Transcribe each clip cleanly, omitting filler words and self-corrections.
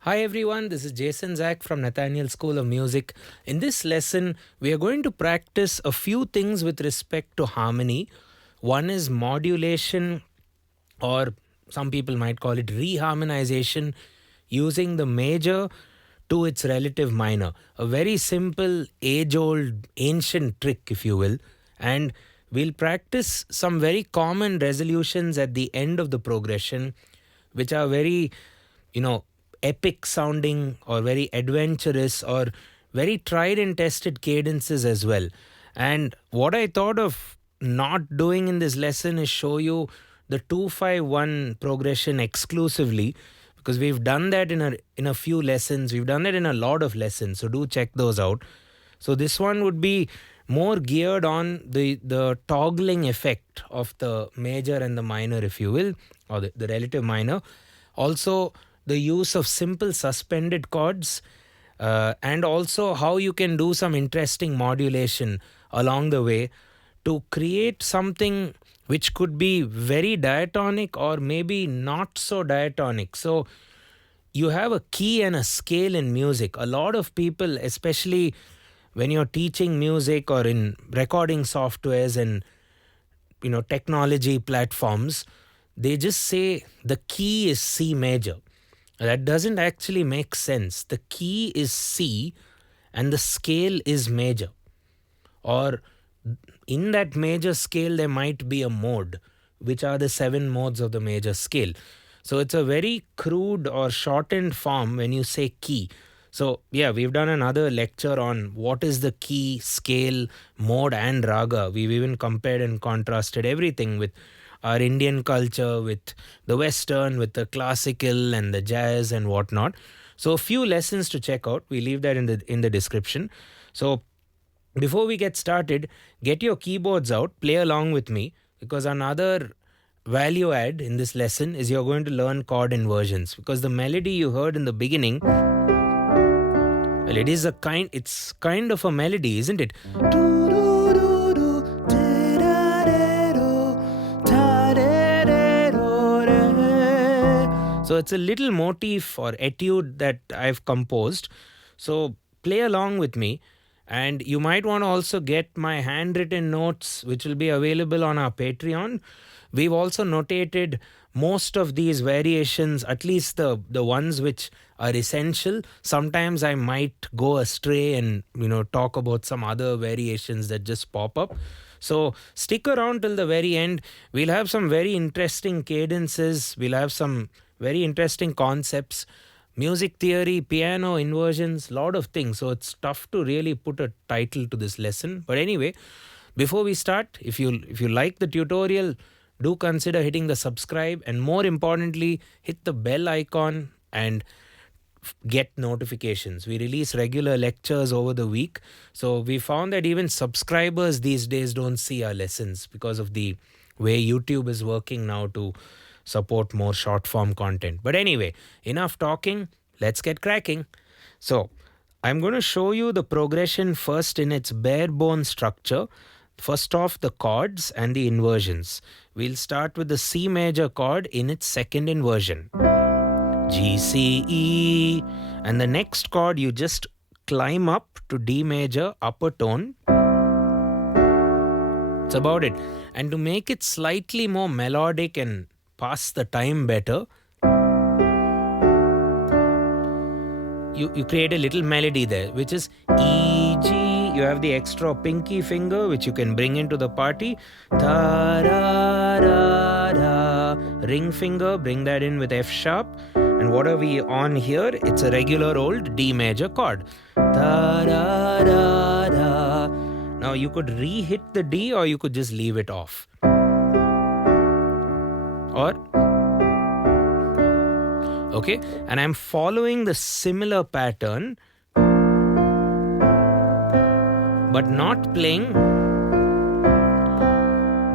Hi everyone, this is Jason Zac from Nathaniel School of Music. In this lesson, we are going to practice a few things with respect to harmony. One is modulation, or some people might call it reharmonization, using the major to its relative minor. A very simple, age-old, ancient trick, if you will. And we'll practice some very common resolutions at the end of the progression, which are very, epic sounding or very adventurous or very tried and tested cadences as well. And what I thought of not doing in this lesson is show you the 2-5-1 progression exclusively, because we've done that in a few lessons. We've done that in a lot of lessons, so do check those out. So this one would be more geared on the toggling effect of the major and the minor, if you will, or the relative minor. Also, the use of simple suspended chords, and also how you can do some interesting modulation along the way to create something which could be very diatonic or maybe not so diatonic. So you have a key and a scale in music. A lot of people, especially when you're teaching music or in recording softwares and technology platforms, they just say the key is C major. That doesn't actually make sense. The key is C and the scale is major. Or in that major scale, there might be a mode, which are the 7 modes of the major scale. So it's a very crude or shortened form when you say key. So yeah, we've done another lecture on what is the key, scale, mode and raga. We've even compared and contrasted everything with our Indian culture, with the Western, with the classical and the jazz and whatnot. So a few lessons to check out. We leave that in the description. So before we get started, get your keyboards out, play along with me, because another value add in this lesson is you're going to learn chord inversions, because the melody you heard in the beginning, well, it's kind of a melody, isn't it? So it's a little motif or etude that I've composed. So play along with me. And you might want to also get my handwritten notes, which will be available on our Patreon. We've also notated most of these variations, at least the ones which are essential. Sometimes I might go astray and talk about some other variations that just pop up. So stick around till the very end. We'll have some very interesting cadences. We'll have some very interesting concepts, music theory, piano, inversions, lot of things. So it's tough to really put a title to this lesson. But anyway, before we start, if you like the tutorial, do consider hitting the subscribe, and more importantly, hit the bell icon and get notifications. We release regular lectures over the week. So we found that even subscribers these days don't see our lessons because of the way YouTube is working now to support more short form content. But anyway, enough talking, let's get cracking. So I'm going to show you the progression first in its bare bone structure. First off, the chords and the inversions. We'll start with the C major chord in its second inversion, G, C, E, and the next chord you just climb up to D major upper tone. That's about it. And to make it slightly more melodic and pass the time better, you create a little melody there, which is E, G. You have the extra pinky finger, which you can bring into the party. Ta, ra, ra, ra. Ring finger, bring that in with F sharp. And what are we on here? It's a regular old D major chord. Ta, ra, ra, ra. Now you could re-hit the D or you could just leave it off. or okay, and I'm following the similar pattern but not playing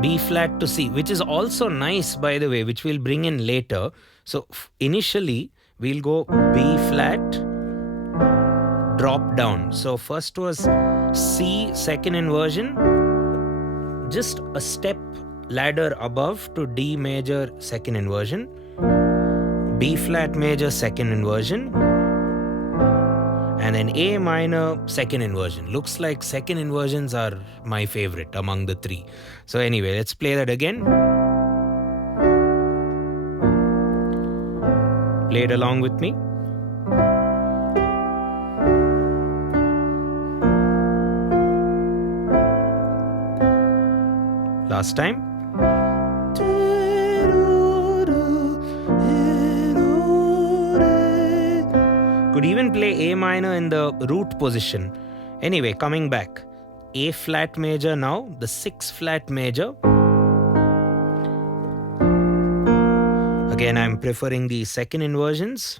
B flat to C, which is also nice, by the way, which we'll bring in later. So initially we'll go B flat, drop down. So first was C second inversion, just a step ladder above to D major second inversion, B flat major second inversion, and then A minor second inversion. Looks like second inversions are my favorite among the three. So anyway, let's play that again. Play it along with me. Last time. Could even play A minor in the root position. Anyway, coming back. A flat major now, the 6 flat major. Again, I'm preferring the second inversions.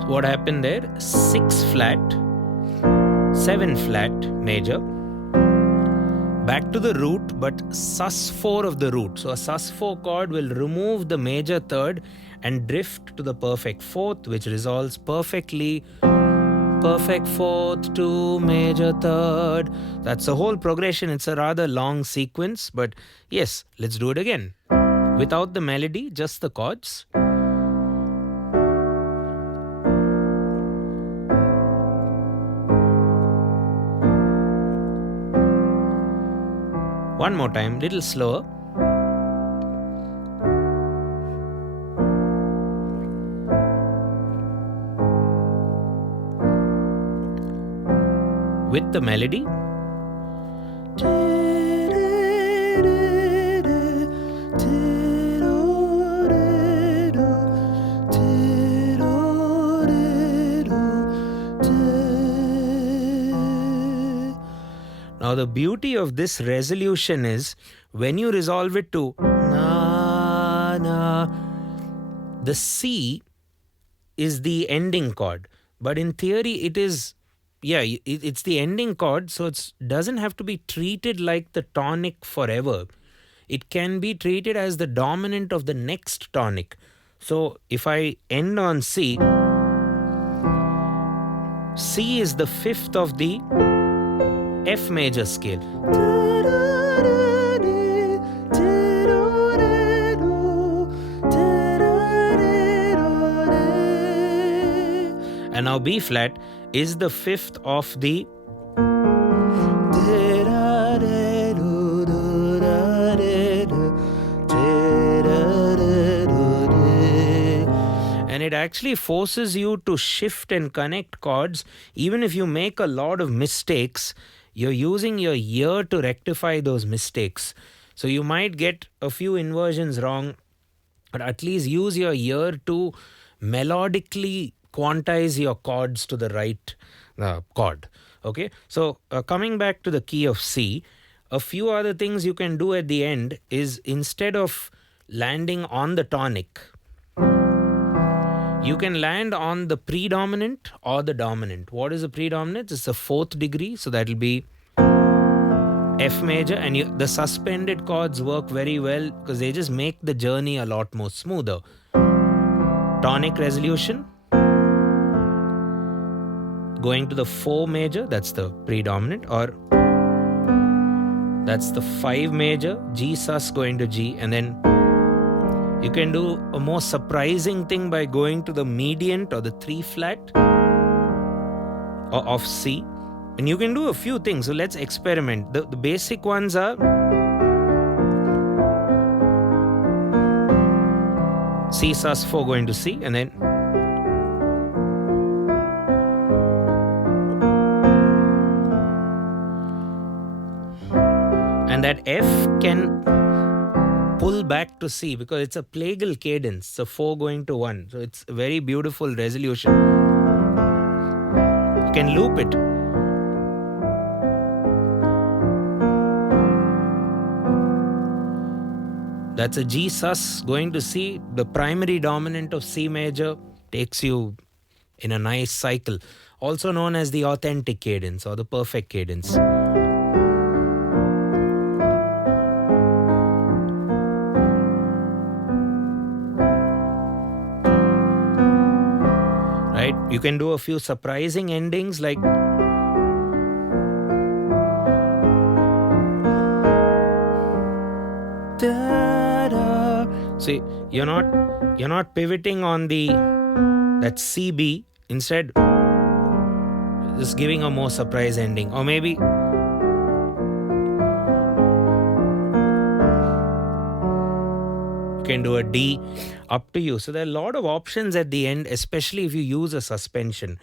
So what happened there? 6 flat, 7 flat major. Back to the root, but Sus4 of the root. So a Sus4 chord will remove the major third and drift to the perfect fourth, which resolves perfectly. Perfect fourth to major third. That's the whole progression. It's a rather long sequence, but yes, let's do it again. Without the melody, just the chords. One more time, little slower. With the melody. Now the beauty of this resolution is when you resolve it to na na, the C is the ending chord, but in theory it is, yeah, it's the ending chord, so it doesn't have to be treated like the tonic forever. It can be treated as the dominant of the next tonic. So if I end on C, C is the fifth of the F major scale. And now B flat is the fifth of the and it actually forces you to shift and connect chords. Even if you make a lot of mistakes, you're using your ear to rectify those mistakes. So you might get a few inversions wrong, but at least use your ear to melodically quantize your chords to the right chord. Okay, so coming back to the key of C, a few other things you can do at the end is instead of landing on the tonic, you can land on the predominant or the dominant. What is the predominant? It's the 4th degree, so that will be F major, and the suspended chords work very well because they just make the journey a lot more smoother. Tonic resolution. Going to the 4 major, that's the predominant, or that's the 5 major, G sus going to G, and then you can do a more surprising thing by going to the mediant or the 3 flat of C. And you can do a few things. So let's experiment. The basic ones are C sus4 going to C, and then and that F can pull back to C because it's a Plagal cadence, so 4 going to 1. So it's a very beautiful resolution. You can loop it. That's a G sus going to C. The primary dominant of C major takes you in a nice cycle, also known as the authentic cadence or the perfect cadence. Right? You can do a few surprising endings like da-da. See, you're not pivoting on that CB. Instead, just giving a more surprise ending. Or maybe you can do a D, up to you. So there are a lot of options at the end, especially if you use a suspension.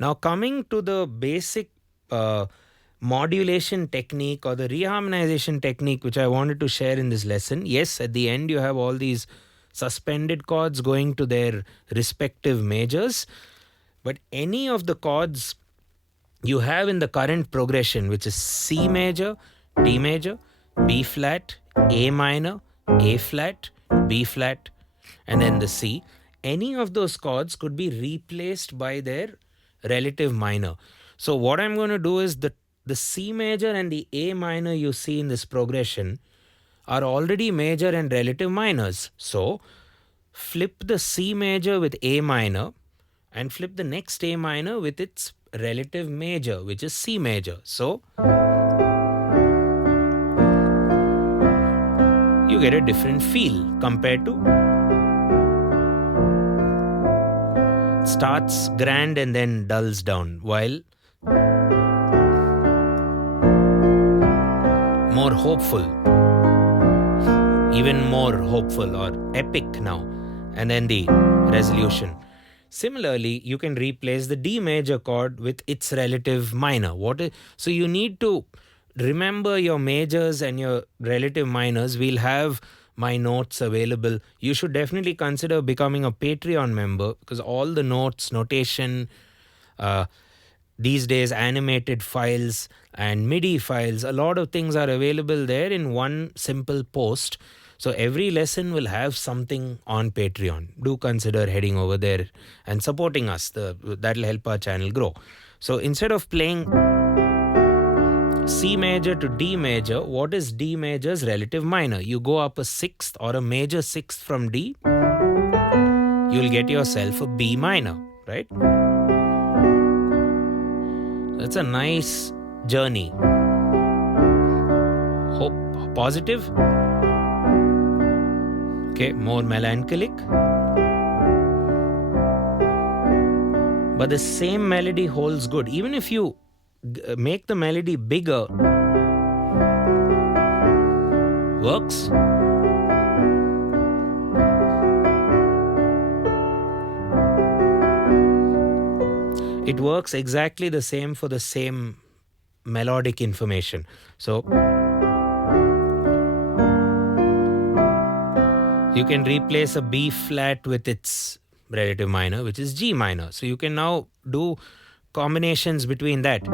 Now coming to the basic modulation technique or the reharmonization technique which I wanted to share in this lesson. Yes, at the end you have all these suspended chords going to their respective majors, but any of the chords you have in the current progression, which is C major, D major, B flat, A minor, A flat, B flat, and then the C, any of those chords could be replaced by their relative minor. So what I'm going to do is the C major and the A minor you see in this progression are already major and relative minors. So flip the C major with A minor and flip the next A minor with its relative major, which is C major. So you get a different feel compared to starts grand and then dulls down, while more hopeful, even more hopeful or epic now, and then the resolution. Similarly, you can replace the D major chord with its relative minor. So you need to remember your majors and your relative minors. We'll have my notes available. You should definitely consider becoming a Patreon member, because all the notes, notation, these days animated files and MIDI files, a lot of things are available there in one simple post. So every lesson will have something on Patreon. Do consider heading over there and supporting us. That'll help our channel grow. So instead of playing C major to D major, what is D major's relative minor? You go up a sixth or a major sixth from D, you'll get yourself a B minor, right? That's a nice journey. Hope positive. Okay, more melancholic. But the same melody holds good. Even if you make the melody bigger, works. It works exactly the same for the same melodic information. So you can replace a B flat with its relative minor, which is G minor. So you can now do combinations between that.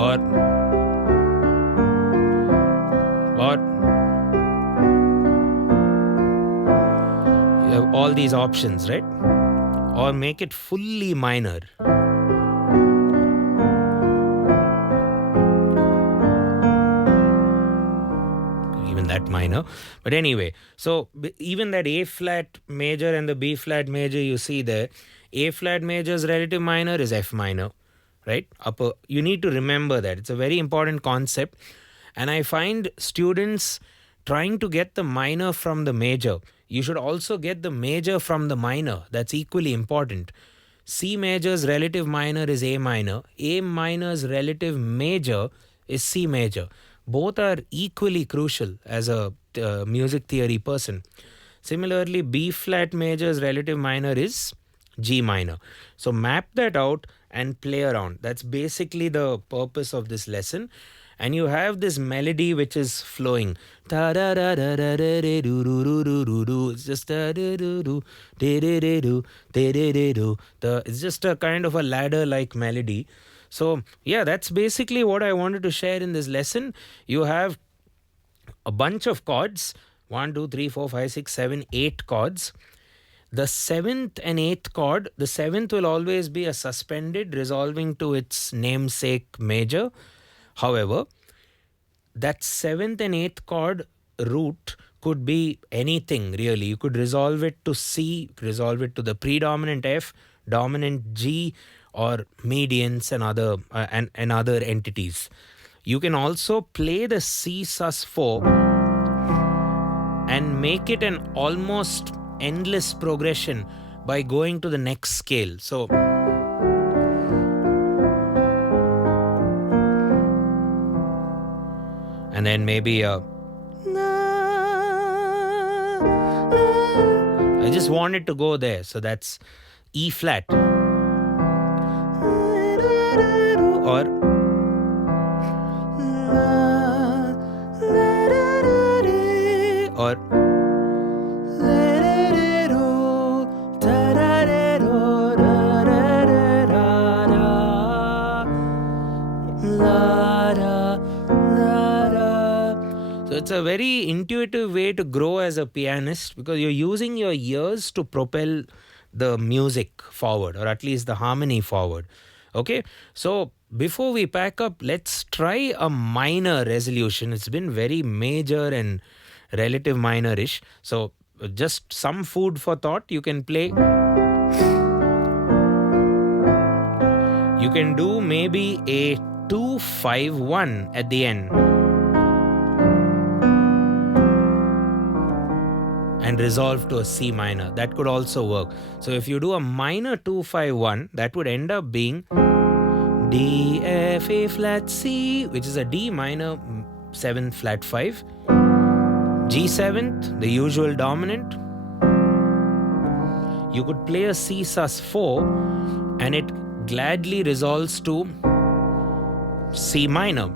Or you have all these options, right? Or make it fully minor. Even that minor. But anyway, so even that A flat major and the B flat major you see there, A flat major's relative minor is F minor, right? You need to remember that. It's a very important concept. And I find students trying to get the minor from the major. You should also get the major from the minor. That's equally important. C major's relative minor is A minor. A minor's relative major is C major. Both are equally crucial as a music theory person. Similarly, B flat major's relative minor is G minor. So map that out and play around. That's basically the purpose of this lesson. And you have this melody which is flowing. It's just it's just a kind of a ladder-like melody. So yeah, that's basically what I wanted to share in this lesson. You have a bunch of chords, 1, 2, 3, 4, 5, 6, 7, 8 chords. The 7th and 8th chord, the 7th will always be a suspended resolving to its namesake major. However, that 7th and 8th chord root could be anything really. You could resolve it to C, resolve it to the predominant F, dominant G, or mediants and other entities. You can also play the Csus4 and make it an almost endless progression by going to the next scale. So and then maybe I just want it to go there. So that's E flat or so it's a very intuitive way to grow as a pianist because you're using your ears to propel the music forward, or at least the harmony forward. Okay, so before we pack up, let's try a minor resolution. It's been very major and relative minor-ish. So just some food for thought. You can play. You can do maybe a 2-5-1 at the end and resolve to a C minor. That could also work. So if you do a minor 2-5-1, that would end up being D, F, A flat, C, which is a D minor 7th flat 5, G7th, the usual dominant. You could play a Csus4 and it gladly resolves to C minor.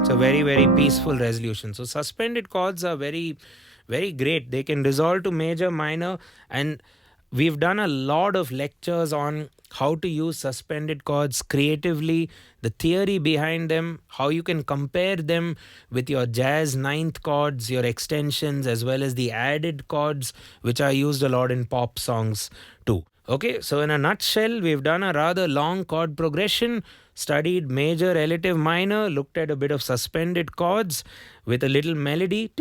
It's a very, very peaceful resolution. So suspended chords are very, very great. They can resolve to major, minor, and we've done a lot of lectures on how to use suspended chords creatively, the theory behind them, how you can compare them with your jazz 9th chords, your extensions, as well as the added chords, which are used a lot in pop songs too. Okay, so in a nutshell, we've done a rather long chord progression, studied major, relative, minor, looked at a bit of suspended chords with a little melody.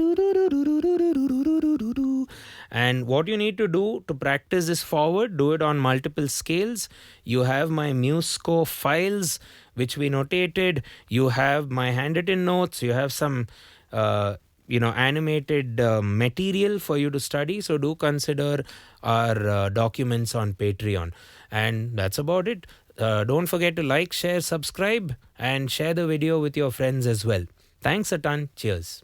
And what you need to do to practice this forward, do it on multiple scales. You have my MuseScore files, which we notated. You have my handwritten notes. You have some animated material for you to study. So do consider our documents on Patreon. And that's about it. Don't forget to like, share, subscribe, and share the video with your friends as well. Thanks a ton. Cheers.